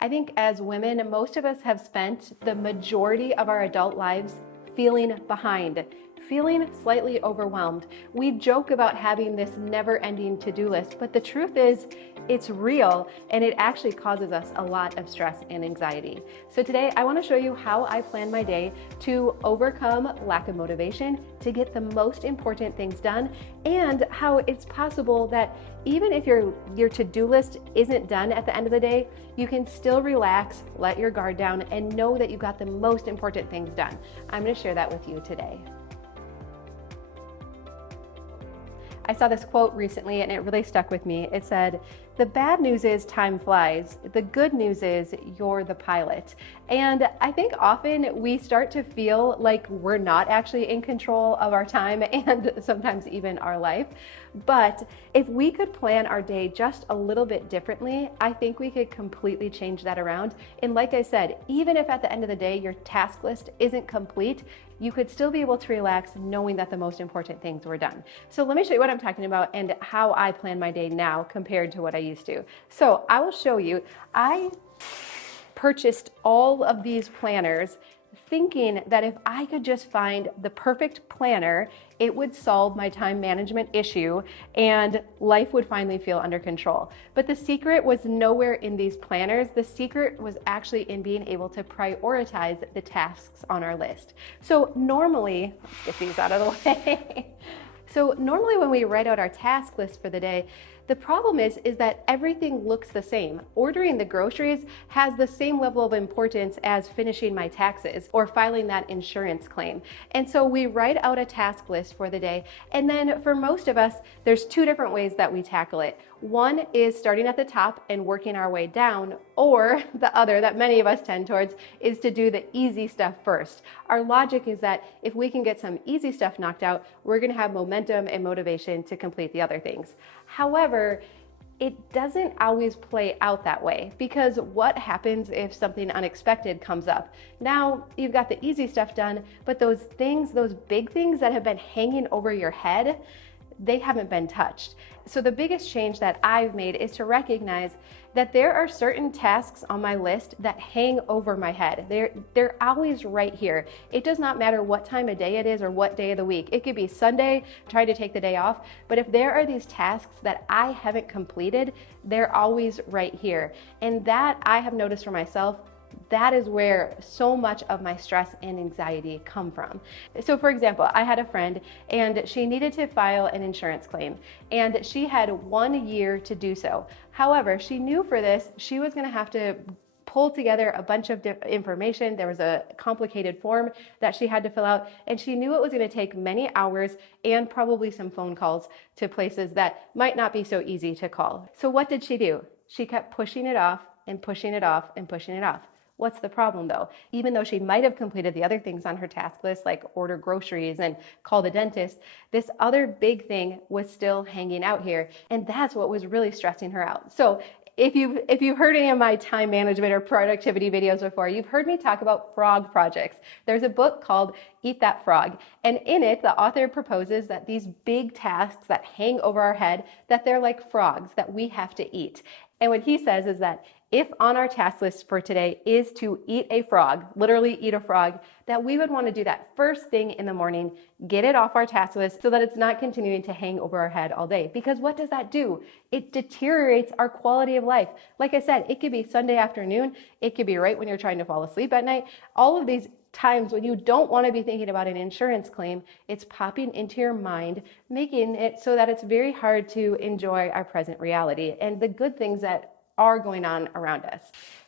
I think as women, most of us have spent the majority of our adult lives feeling behind, feeling slightly overwhelmed. We joke about having this never-ending to-do list, but the truth is, it's real and it actually causes us a lot of stress and anxiety. So today I want to show you how I plan my day to overcome lack of motivation, to get the most important things done, and how it's possible that even if your to-do list isn't done at the end of the day, you can still relax, let your guard down, and know that you got the most important things done. I'm going to share that with you today. I saw this quote recently and it really stuck with me. It said, "The bad news is time flies. The good news is you're the pilot." And I think often we start to feel like we're not actually in control of our time and sometimes even our life. But if we could plan our day just a little bit differently, I think we could completely change that around. And like I said, even if at the end of the day your task list isn't complete, you could still be able to relax knowing that the most important things were done. So let me show you what I'm talking about and how I plan my day now compared to what I used to. So I will show you, I purchased all of these planners thinking that if I could just find the perfect planner, it would solve my time management issue and life would finally feel under control. But the secret was nowhere in these planners. The secret was actually in being able to prioritize the tasks on our list. So normally, let's get these out of the way. So normally when we write out our task list for the day, the problem is that everything looks the same. Ordering the groceries has the same level of importance as finishing my taxes or filing that insurance claim. And so we write out a task list for the day. And then for most of us, there's two different ways that we tackle it. One is starting at the top and working our way down, or the other that many of us tend towards is to do the easy stuff first. Our logic is that if we can get some easy stuff knocked out, we're gonna have momentum and motivation to complete the other things. However, it doesn't always play out that way, because what happens if something unexpected comes up? Now you've got the easy stuff done, but those things, those big things that have been hanging over your head, they haven't been touched. So the biggest change that I've made is to recognize that there are certain tasks on my list that hang over my head. They're always right here. It does not matter what time of day it is or what day of the week. It could be Sunday, try to take the day off, but if there are these tasks that I haven't completed, they're always right here. And that I have noticed for myself, that is where so much of my stress and anxiety come from. So for example, I had a friend and she needed to file an insurance claim and she had 1 year to do so. However, she knew for this, she was gonna have to pull together a bunch of information. There was a complicated form that she had to fill out, and she knew it was gonna take many hours and probably some phone calls to places that might not be so easy to call. So what did she do? She kept pushing it off and pushing it off and pushing it off. What's the problem though? Even though she might have completed the other things on her task list, like order groceries and call the dentist, this other big thing was still hanging out here. And that's what was really stressing her out. So if you've heard any of my time management or productivity videos before, you've heard me talk about frog projects. There's a book called Eat That Frog. And in it, the author proposes that these big tasks that hang over our head, that they're like frogs that we have to eat. And what he says is that if on our task list for today is to eat a frog, literally eat a frog, that we would want to do that first thing in the morning, get it off our task list so that it's not continuing to hang over our head all day. Because what does that do? It deteriorates our quality of life. Like I said, it could be Sunday afternoon, it could be right when you're trying to fall asleep at night. All of these times when you don't want to be thinking about an insurance claim, it's popping into your mind, making it so that it's very hard to enjoy our present reality and the good things that are going on around us.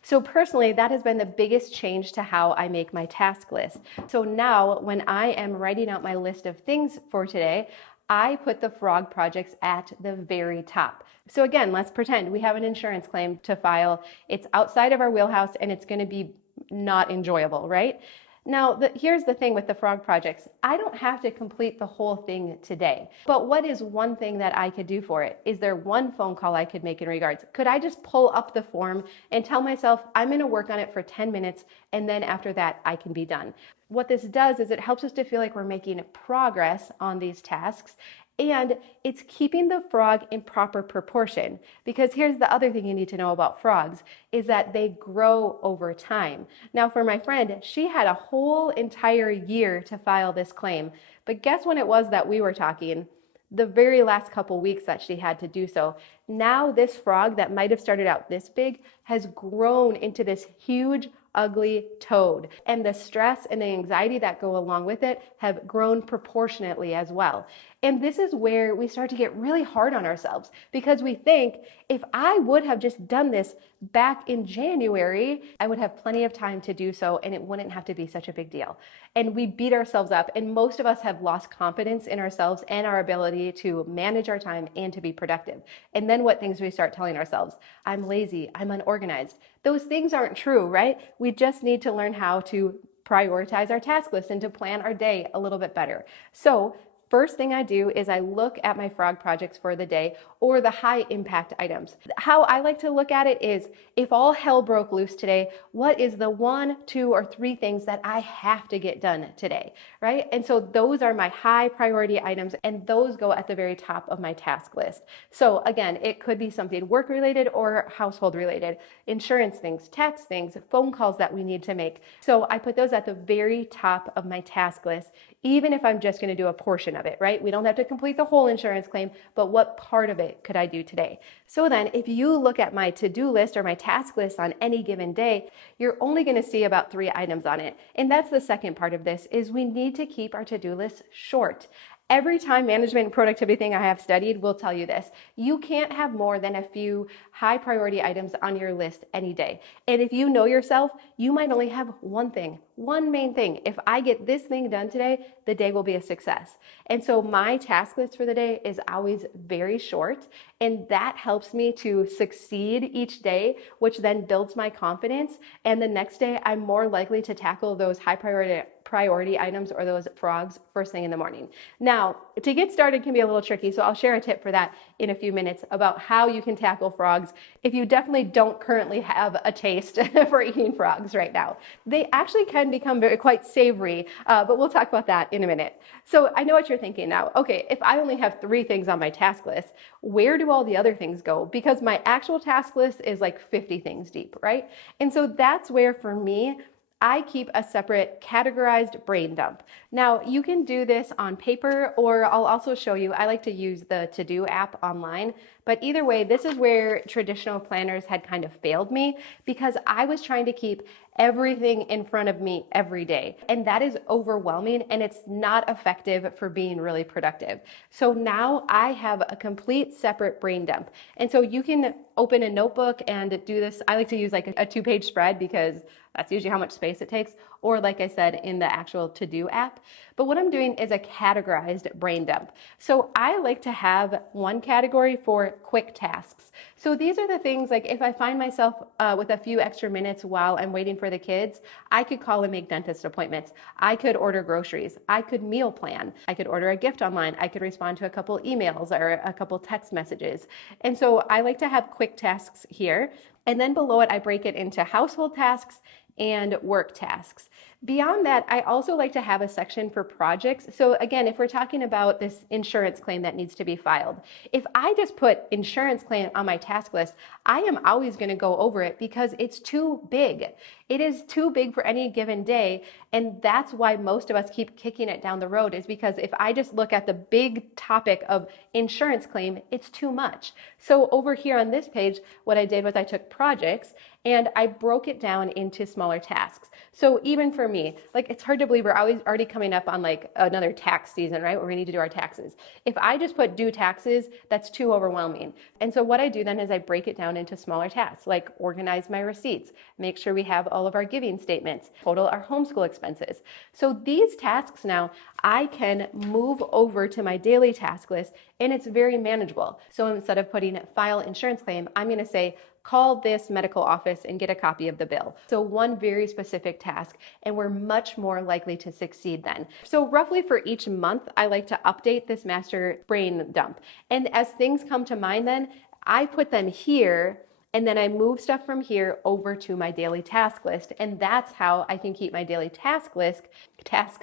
So personally, that has been the biggest change to how I make my task list. So now when I am writing out my list of things for today, I put the frog projects at the very top. So again, let's pretend we have an insurance claim to file. It's outside of our wheelhouse and it's going to be not enjoyable, right? Now, here's the thing with the frog projects. I don't have to complete the whole thing today, but what is one thing that I could do for it? Is there one phone call I could make in regards? Could I just pull up the form and tell myself I'm going to work on it for 10 minutes and then after that I can be done? What this does is it helps us to feel like we're making progress on these tasks. And it's keeping the frog in proper proportion, because here's the other thing you need to know about frogs is that they grow over time. Now for my friend, she had a whole entire year to file this claim, but guess when it was that we were talking? The very last couple weeks that she had to do so. Now this frog that might have started out this big has grown into this huge, ugly toad. And the stress and the anxiety that go along with it have grown proportionately as well. And this is where we start to get really hard on ourselves, because we think if I would have just done this back in January, I would have plenty of time to do so and it wouldn't have to be such a big deal. And we beat ourselves up, and most of us have lost confidence in ourselves and our ability to manage our time and to be productive. And then what things we start telling ourselves? I'm lazy, I'm unorganized. Those things aren't true, right? We just need to learn how to prioritize our task list and to plan our day a little bit better. So first thing I do is I look at my frog projects for the day, or the high impact items. How I like to look at it is, if all hell broke loose today, what is the 1, 2, or 3 things that I have to get done today, right? And so those are my high priority items, and those go at the very top of my task list. So again, it could be something work related or household related, insurance things, tax things, phone calls that we need to make. So I put those at the very top of my task list, even if I'm just going to do a portion of it, right? We don't have to complete the whole insurance claim, but what part of it could I do today? So then if you look at my to-do list or my task list on any given day, you're only going to see about 3 items on it. And that's the second part of this, is we need to keep our to-do list short. Every time management and productivity thing I have studied will tell you this. You can't have more than a few high priority items on your list any day. And if you know yourself, you might only have one thing, one main thing. If I get this thing done today, the day will be a success. And so my task list for the day is always very short, and that helps me to succeed each day, which then builds my confidence. And the next day, I'm more likely to tackle those high priority items or those frogs first thing in the morning. Now, to get started can be a little tricky, so I'll share a tip for that in a few minutes about how you can tackle frogs if you definitely don't currently have a taste for eating frogs right now. They actually can become quite savory, but we'll talk about that in a minute. So I know what you're thinking now. Okay, if I only have 3 things on my task list, where do all the other things go? Because my actual task list is like 50 things deep, right? And so that's where, for me, I keep a separate categorized brain dump. Now, you can do this on paper, or I'll also show you. I like to use the To-Do app online, but either way, this is where traditional planners had kind of failed me, because I was trying to keep everything in front of me every day. And that is overwhelming, and it's not effective for being really productive. So now I have a complete separate brain dump. And so you can open a notebook and do this. I like to use like a 2-page spread, because that's usually how much space it takes, or like I said, in the actual To-Do app. But what I'm doing is a categorized brain dump. So I like to have one category for quick tasks. So these are the things, like if I find myself with a few extra minutes while I'm waiting for the kids, I could call and make dentist appointments. I could order groceries. I could meal plan. I could order a gift online. I could respond to a couple emails or a couple text messages. And so I like to have quick tasks here. And then below it, I break it into household tasks and work tasks. Beyond that, I also like to have a section for projects. So again, if we're talking about this insurance claim that needs to be filed, if I just put insurance claim on my task list, I am always going to go over it because it's too big. It is too big for any given day. And that's why most of us keep kicking it down the road, is because if I just look at the big topic of insurance claim, it's too much. So over here on this page, what I did was I took projects and I broke it down into smaller tasks. So even for me, like, it's hard to believe we're already coming up on like another tax season, right? Where we need to do our taxes. If I just put due taxes, that's too overwhelming. And so what I do then is I break it down into smaller tasks, like organize my receipts, make sure we have all of our giving statements, total our homeschool expenses. So these tasks now I can move over to my daily task list, and it's very manageable. So instead of putting file insurance claim, I'm going to say, call this medical office and get a copy of the bill. So one very specific task, and we're much more likely to succeed then. So roughly for each month, I like to update this master brain dump. And as things come to mind then, I put them here And then I move stuff from here over to my daily task list. And that's how I can keep my daily task list, that's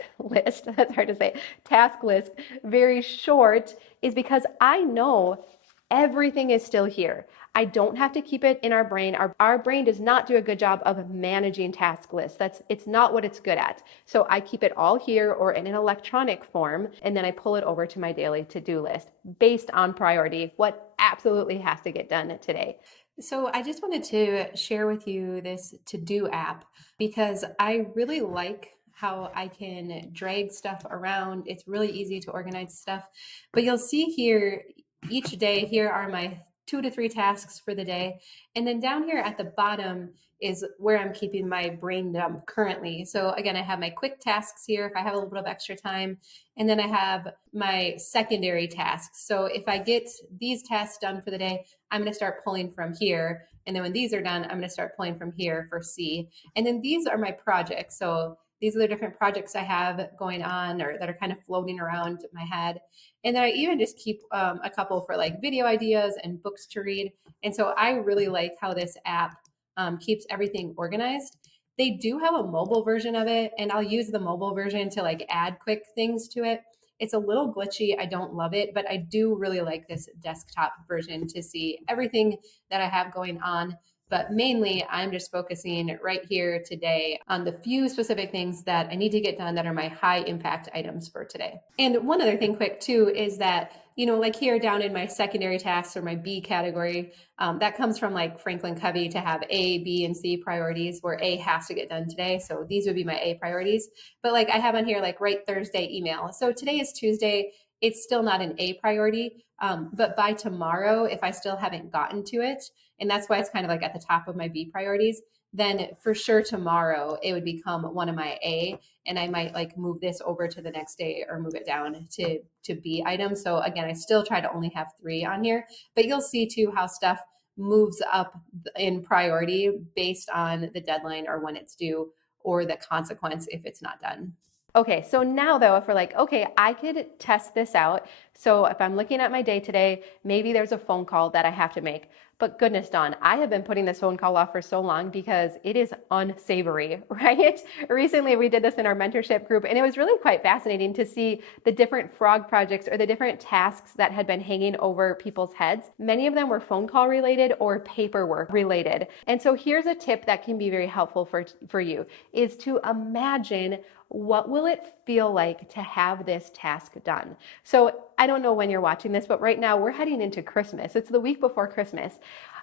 hard to say, task list very short, is because I know everything is still here. I don't have to keep it in our brain. Our brain does not do a good job of managing task lists. It's not what it's good at. So I keep it all here or in an electronic form, and then I pull it over to my daily to-do list based on priority, what absolutely has to get done today. So I just wanted to share with you this to-do app because I really like how I can drag stuff around. It's really easy to organize stuff. But you'll see here each day, here are my 2 to 3 tasks for the day. And then down here at the bottom is where I'm keeping my brain dump currently. So again, I have my quick tasks here if I have a little bit of extra time. And then I have my secondary tasks. So if I get these tasks done for the day, I'm going to start pulling from here. And then when these are done, I'm going to start pulling from here for C. And then these are my projects. So these are the different projects I have going on or that are kind of floating around my head. And then I even just keep a couple for like video ideas and books to read. And so I really like how this app keeps everything organized. They do have a mobile version of it, and I'll use the mobile version to like add quick things to it. It's a little glitchy. I don't love it, but I do really like this desktop version to see everything that I have going on. But mainly, I'm just focusing right here today on the few specific things that I need to get done that are my high impact items for today. And one other thing quick too is that, like here down in my secondary tasks or my B category, that comes from like Franklin Covey to have A, B, and C priorities where A has to get done today. So these would be my A priorities. But like I have on here, like write Thursday email. So today is Tuesday. It's still not an A priority, but by tomorrow, if I still haven't gotten to it, and that's why it's kind of like at the top of my B priorities, then for sure tomorrow it would become one of my A, and I might like move this over to the next day or move it down to B items. So again, I still try to only have 3 on here, but you'll see too how stuff moves up in priority based on the deadline or when it's due or the consequence if it's not done. Okay, so now though, if we're like, okay, I could test this out. So if I'm looking at my day today, maybe there's a phone call that I have to make. But goodness, Dawn, I have been putting this phone call off for so long because it is unsavory, right? Recently, we did this in our mentorship group, and it was really quite fascinating to see the different frog projects or the different tasks that had been hanging over people's heads. Many of them were phone call related or paperwork related. And so here's a tip that can be very helpful for you, is to imagine what will it feel like to have this task done? So I don't know when you're watching this, but right now we're heading into Christmas. It's the week before Christmas.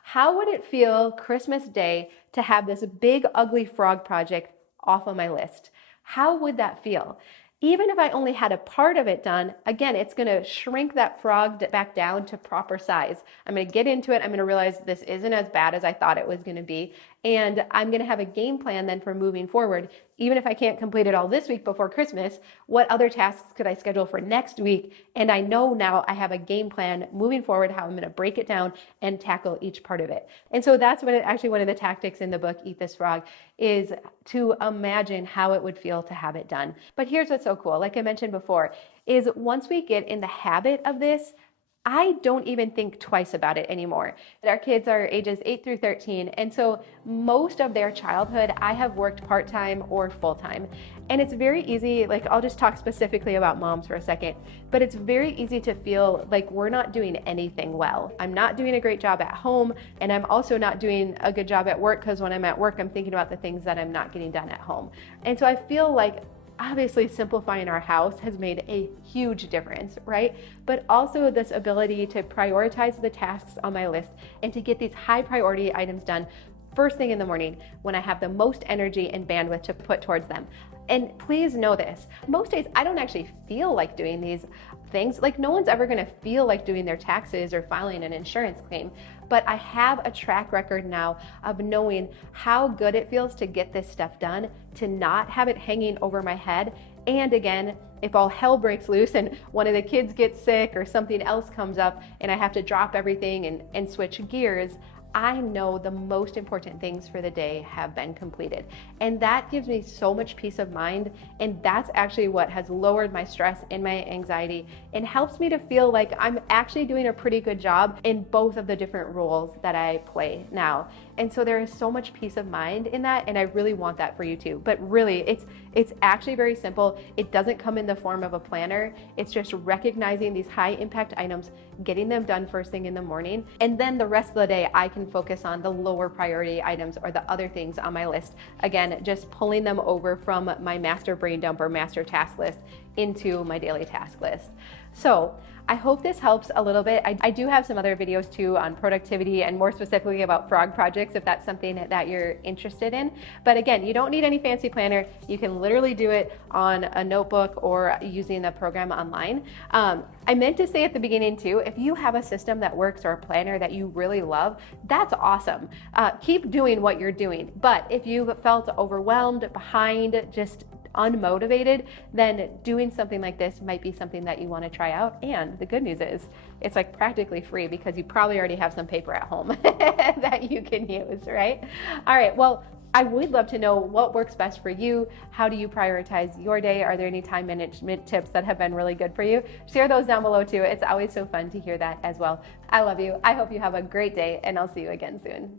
How would it feel Christmas Day to have this big, ugly frog project off of my list? How would that feel? Even if I only had a part of it done, again, it's going to shrink that frog back down to proper size. I'm going to get into it. I'm going to realize this isn't as bad as I thought it was going to be. And I'm going to have a game plan then for moving forward. Even if I can't complete it all this week before Christmas, what other tasks could I schedule for next week? And I know now I have a game plan moving forward, how I'm going to break it down and tackle each part of it. And so that's actually one of the tactics in the book, Eat This Frog, is to imagine how it would feel to have it done. But here's what's so cool, like I mentioned before, is once we get in the habit of this, I don't even think twice about it anymore. Our kids are ages 8 through 13, and so most of their childhood, I have worked part-time or full-time. And it's very easy, like I'll just talk specifically about moms for a second, but it's very easy to feel like we're not doing anything well. I'm not doing a great job at home, and I'm also not doing a good job at work because when I'm at work, I'm thinking about the things that I'm not getting done at home. And so I feel like obviously simplifying our house has made a huge difference, right? But also this ability to prioritize the tasks on my list and to get these high priority items done first thing in the morning when I have the most energy and bandwidth to put towards them. And please know this, most days I don't actually feel like doing these things. Like no one's ever gonna feel like doing their taxes or filing an insurance claim. But I have a track record now of knowing how good it feels to get this stuff done, to not have it hanging over my head. And again, if all hell breaks loose and one of the kids gets sick or something else comes up and I have to drop everything and switch gears, I know the most important things for the day have been completed. And that gives me so much peace of mind. And that's actually what has lowered my stress and my anxiety and helps me to feel like I'm actually doing a pretty good job in both of the different roles that I play now. And so there is so much peace of mind in that, and I really want that for you too. But really, it's actually very simple. It doesn't come in the form of a planner. It's just recognizing these high impact items, getting them done first thing in the morning, and then the rest of the day I can focus on the lower priority items or the other things on my list. Again, just pulling them over from my master brain dump or master task list into my daily task list. So I hope this helps a little bit. I do have some other videos too on productivity and more specifically about frog projects if that's something that you're interested in. But again, you don't need any fancy planner. You can literally do it on a notebook or using the program online. I meant to say at the beginning too, if you have a system that works or a planner that you really love, that's awesome. Keep doing what you're doing. But if you've felt overwhelmed, behind, just unmotivated, then doing something like this might be something that you want to try out. And the good news is it's like practically free because you probably already have some paper at home that you can use, right? All right, well, I would love to know what works best for you. How do you prioritize your day? Are there any time management tips that have been really good for you? Share those down below too. It's always so fun to hear that as well. I love you. I hope you have a great day, and I'll see you again soon.